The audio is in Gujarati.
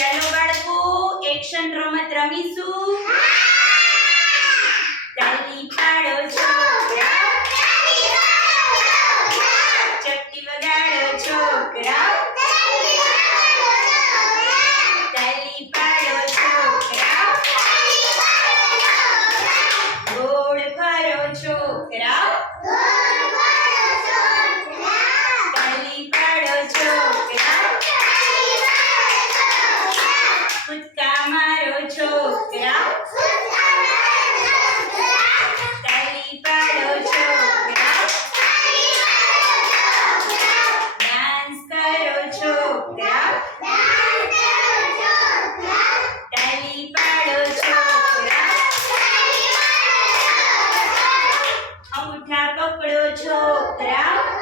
ચલો બાળકો એક્શન રમત રમીશું. તાલી પાડો છોકરા ચપટી વગાડો છોકરા તાલી પાડો છોકરા ગોળ છોકરા પકડો છોકરા